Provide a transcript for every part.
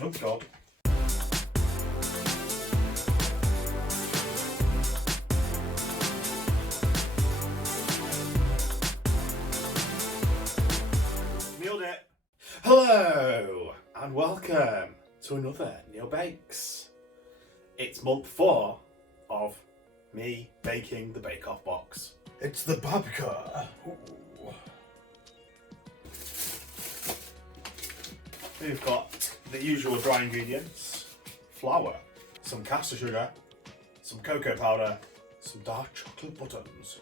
Oh God. Nailed it. Hello and welcome to another Neil Bakes. It's month 4 of me baking the Bake Off box. It's the Babka. Ooh. We've got the usual dry ingredients: flour, some caster sugar, some cocoa powder, some dark chocolate buttons,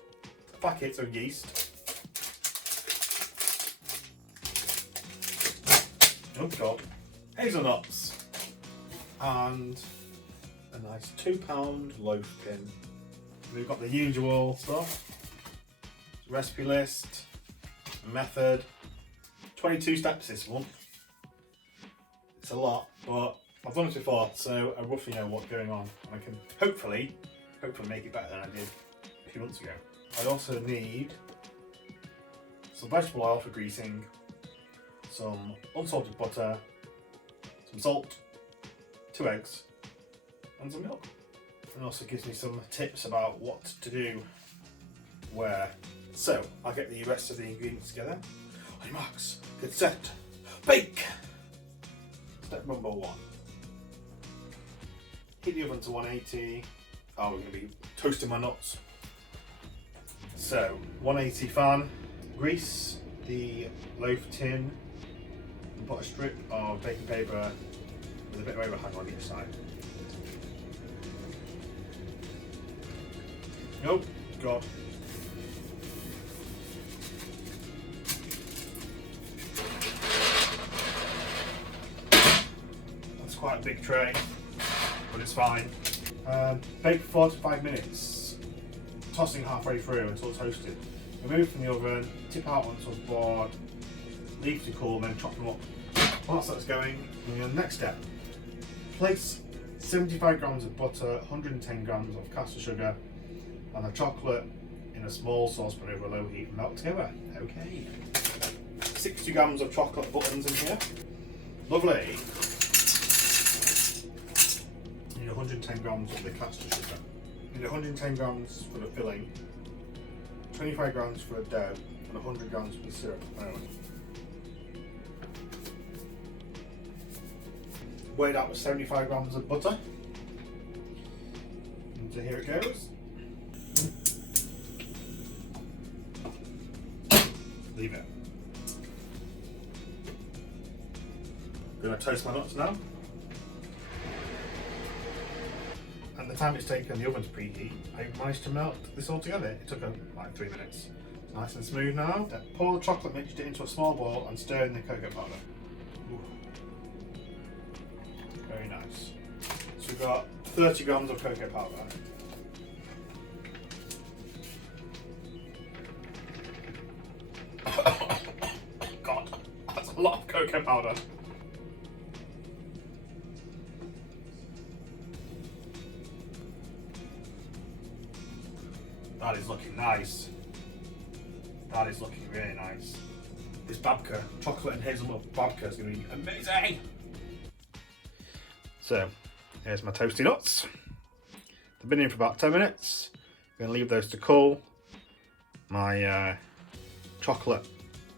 a packet of yeast. Oh God, hazelnuts, and a nice 2-pound loaf tin. We've got the usual stuff: recipe list, method, 22 steps this month. It's a lot, but I've done it before, so I roughly know what's going on, and I can hopefully make it better than I did a few months ago. I also need some vegetable oil for greasing, some unsalted butter, some salt, 2 eggs, and some milk. And also gives me some tips about what to do where. So I'll get the rest of the ingredients together. On your marks, get set, bake! Step number 1. Heat the oven to 180. Oh, we're going to be toasting my nuts. So 180 fan, grease the loaf tin, and put a strip of baking paper with a bit of overhang on each side. Oh God. That's quite a big tray, but it's fine. Bake for 4 to 5 minutes, tossing halfway through until toasted. Remove from the oven, tip out onto a board, leave to cool, then chop them up. Whilst that's going, the next step: place 75 grams of butter, 110 grams of caster sugar, and the chocolate in a small saucepan over a low heat and melt together. Okay. 60 grams of chocolate buttons in here. Lovely. You need 110 grams of the caster sugar. You need 110 grams for the filling, 25 grams for the dough, and 100 grams for the syrup. Weighed out with 75 grams of butter. And so here it goes. Leave it. I'm going to toast my nuts now. And the time it's taken the oven to preheat, I managed to melt this all together. It took like 3 minutes. It's nice and smooth now. Pour the chocolate mixture into a small bowl and stir in the cocoa powder. Ooh. Very nice. So we've got 30 grams of cocoa powder. God, that's a lot of cocoa powder. That is looking nice. That is looking really nice. This Babka, chocolate and hazelnut Babka, is going to be amazing. So, here's my toasty nuts. They've been in for about 10 minutes. I'm going to leave those to cool. My chocolate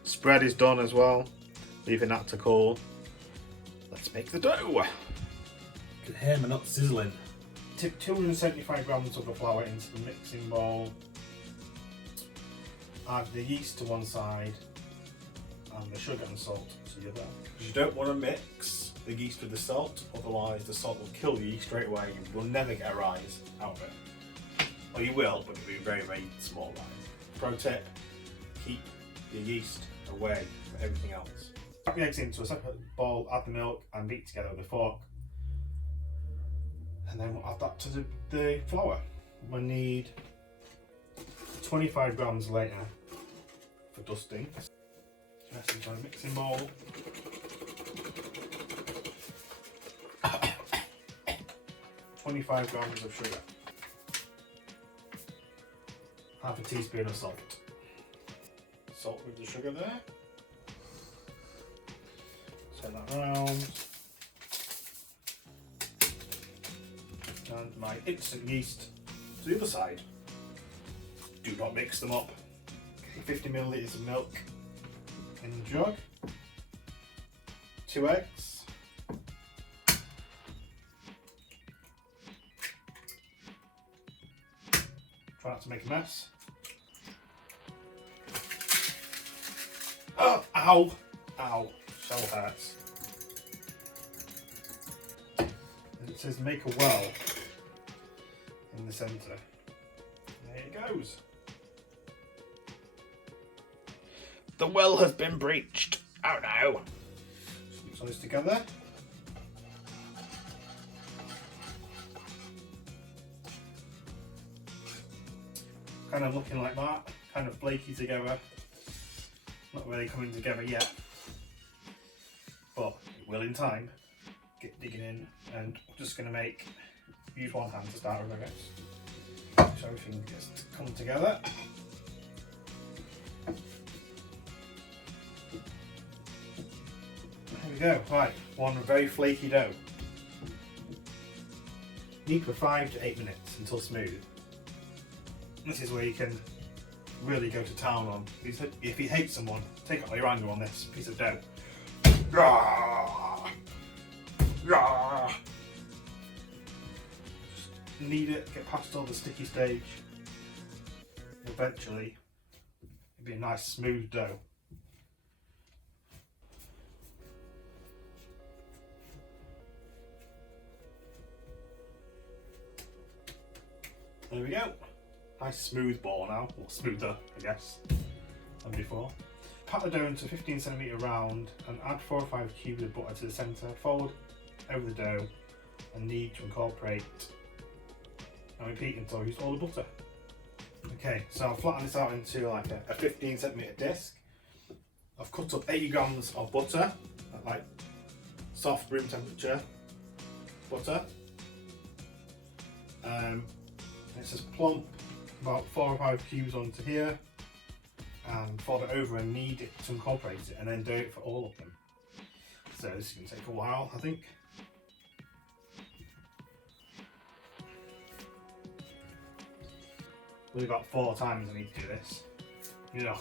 spread is done as well. Leaving that to cool. Let's make the dough. You can hear my nuts sizzling. Tip 275 grams of the flour into the mixing bowl. Add the yeast to one side and the sugar and salt to the other. Because you don't want to mix the yeast with the salt, otherwise the salt will kill the yeast straight away. You will never get a rise out of it. Or you will, but it'll be a very, very small rise. Pro tip: keep the yeast away from everything else. Pack the eggs into a separate bowl, add the milk and beat together with a fork. And then we'll add that to the flour. We'll need 25 grams later for dusting. Just into a mixing bowl. 25 grams of sugar. Half a teaspoon of salt. Salt with the sugar there. Turn that around. and my instant yeast to the other side. Do not mix them up. Okay, 50 millilitres of milk in the jug, 2 eggs, try not to make a mess. Oh, ow, ow, shell hurts. It says make a well in the centre. There it goes. The well has been breached. Oh no. Just mix all this together. Kind of looking like that. Kind of flaky together. Not really coming together yet. But it will in time. Get digging in, and we're just going to use one hand to start with, I guess. So everything gets to come together. There we go, right, one very flaky dough. Knead for 5 to 8 minutes until smooth. This is where you can really go to town on. If you hate someone, take out your anger on this piece of dough. Just knead it, get past all the sticky stage. Eventually, it'll be a nice smooth dough. There we go. Nice smooth ball now, or smoother, I guess, than before. Pat the dough into 15cm round and add 4 or 5 cubes of butter to the centre. Fold over the dough and knead to incorporate, and repeat until you use all the butter. Okay, so I'll flatten this out into like a 15cm disc. I've cut up 80 grams of butter, like soft room temperature butter. It says plump about 4 or 5 cubes onto here, and fold it over and knead it to incorporate it, and then do it for all of them. So this is going to take a while, I think. We've got 4 times I need to do this. Ugh.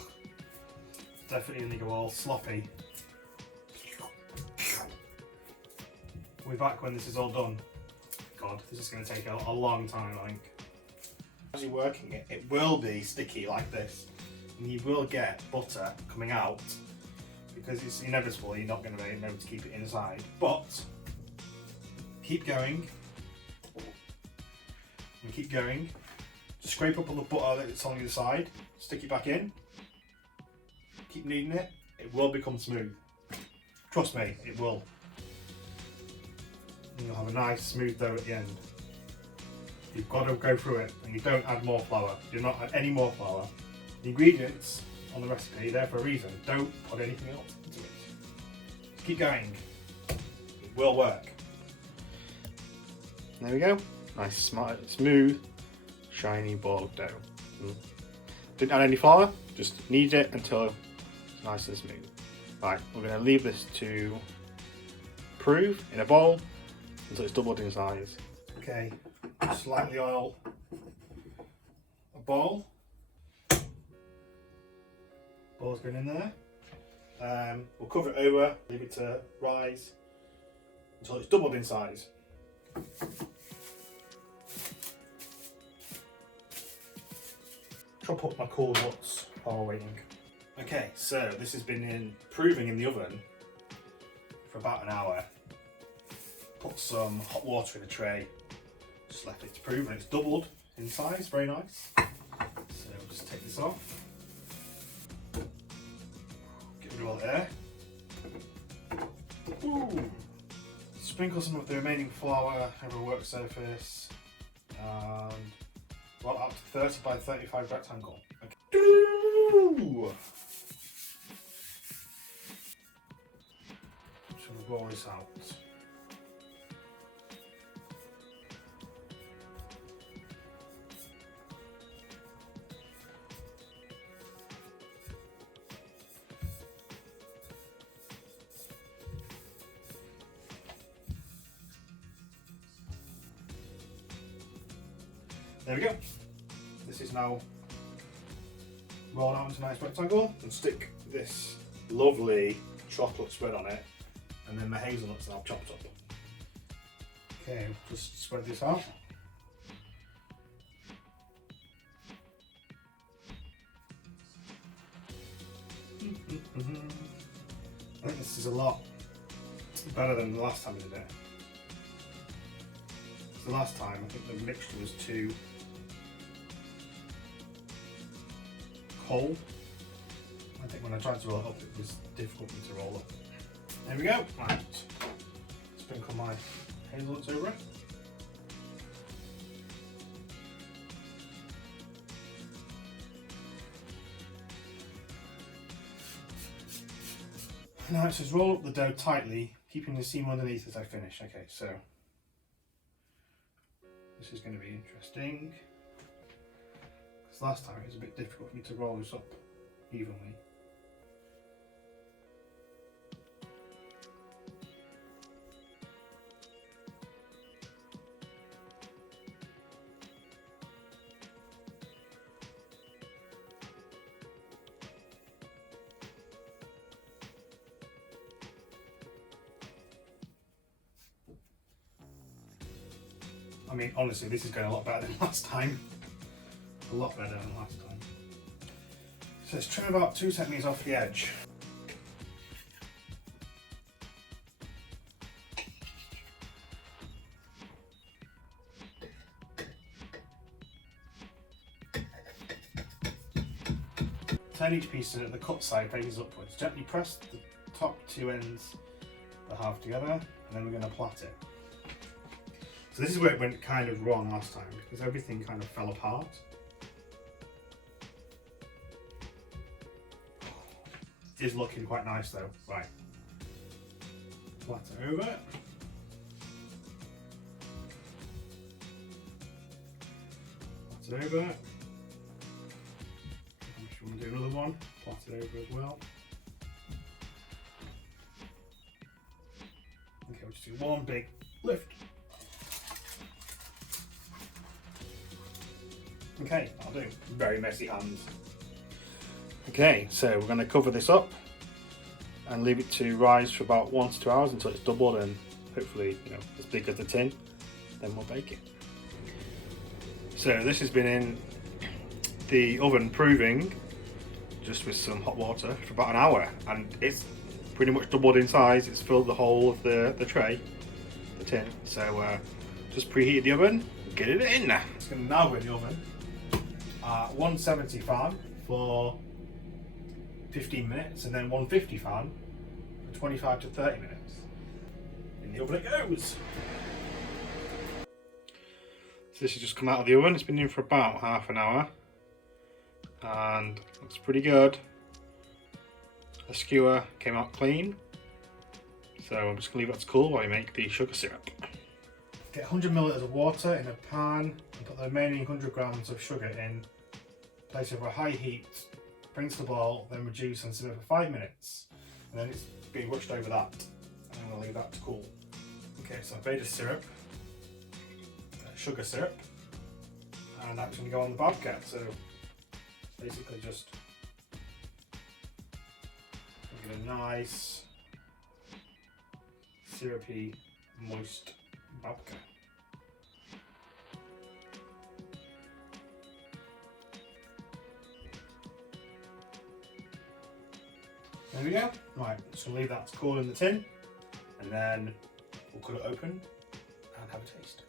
Definitely going to go all sloppy. We'll be back when this is all done. God, this is going to take a long time, I think. As you're working it, it will be sticky like this, and you will get butter coming out because it's inevitable. You're not going to be able to keep it inside, but keep going and keep going. Just scrape up all the butter that's on the side, stick it back in, keep kneading it. It will become smooth. Trust me, it will. And you'll have a nice smooth dough at the end. You've got to go through it, and you don't add more flour. Do not add any more flour. The ingredients on the recipe, they're for a reason. Don't put anything else into it. Just keep going. It will work. There we go. Nice, smooth, shiny ball of dough. Didn't add any flour, just knead it until it's nice and smooth. Right, we're going to leave this to prove in a bowl until it's doubled in size. Okay. Slightly oil a bowl. Bowl's going in there. We'll cover it over, leave it to rise until it's doubled in size. Chop up my cool nuts while we're waiting. Okay, so this has been proving in the oven for about an hour. Put some hot water in a tray. Just left it to prove, and it's doubled in size, very nice. So we'll just take this off. Get rid of all the air. Ooh. Sprinkle some of the remaining flour over a work surface, and roll out to 30 by 35 rectangle. Okay. Ooh. So we'll roll this out. There we go. This is now rolled out into a nice rectangle, and stick this lovely chocolate spread on it, and then my hazelnuts now chopped up. Okay, just spread this out. I think this is a lot better than the last time I did it. The last time I think the mixture was too cold. I think when I tried to roll it up it was difficult for me to roll up. There we go. Right. Sprinkle my hazelnuts over it. Now it says roll up the dough tightly, keeping the seam underneath as I finish. Okay, so this is going to be interesting, because last time it was a bit difficult for me to roll this up evenly. I mean, honestly, this is going a lot better than last time. A lot better than last time. So let's trim about 2 centimeters off the edge. Turn each piece so that the cut side faces upwards. Gently press the top 2 ends of the half together, and then we're going to plait it. So this is where it went kind of wrong last time, because everything kind of fell apart. It is looking quite nice though. Right. Plait it over. Plait it over. I'm sure we'll do another one. Plait it over as well. Okay, we'll just do one big lift. Okay, I'll do. Very messy hands. Okay, so we're going to cover this up and leave it to rise for about 1 to 2 hours until it's doubled and hopefully, you know, as big as the tin. Then we'll bake it. So this has been in the oven proving, just with some hot water, for about an hour, and it's pretty much doubled in size. It's filled the whole of the tray, the tin. So just preheat the oven, get it in. It's going to now go in the oven. 170 fan for 15 minutes, and then 150 fan for 25 to 30 minutes. In the oven it goes. So this has just come out of the oven. It's been in for about half an hour and looks pretty good. The skewer came out clean, so I'm just going to leave that to cool while we make the sugar syrup. Get 100 milliliters of water in a pan and put the remaining 100 grams of sugar in. Place over a high heat, bring to the boil, then reduce and simmer for 5 minutes. And then it's being rushed over that. And I'm going to leave that to cool. Okay, so I've made a syrup, sugar syrup, and that's going to go on the babka. So basically just get a nice syrupy, moist babka. There we go. Right, just gonna leave that to cool in the tin, and then we'll cut it open and have a taste.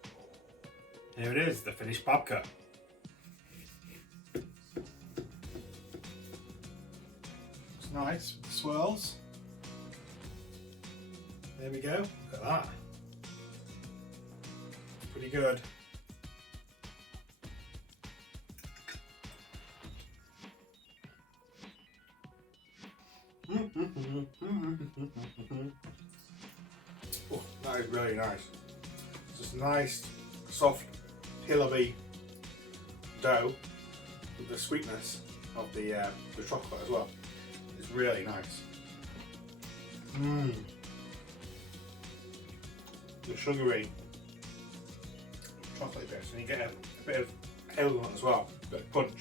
Here it is, the finished babka. It's nice with the swirls. There we go. Look at that. It's pretty good. Oh, that is really nice. It's just nice, soft, pillowy dough with the sweetness of the chocolate as well. It's really nice. The sugary chocolate bits, and you get a bit of hazelnut as well, bit of punch.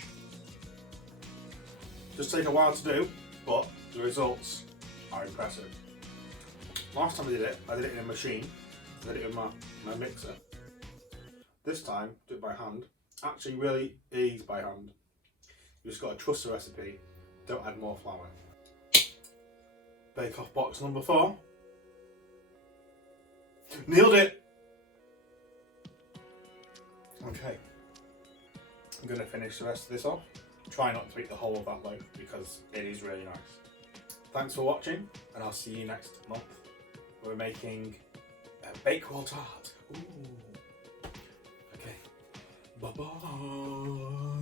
Just take a while to do, but the results are impressive. Last time I did it in a machine. I did it with my mixer. This time, do it by hand. Actually, really easy by hand. You just got to trust the recipe. Don't add more flour. Bake Off box number 4. Nailed it! Okay. I'm going to finish the rest of this off. Try not to eat the whole of that loaf because it is really nice. Thanks for watching, and I'll see you next month. We're making a Bakewell tart. Ooh. Okay. Bye-bye.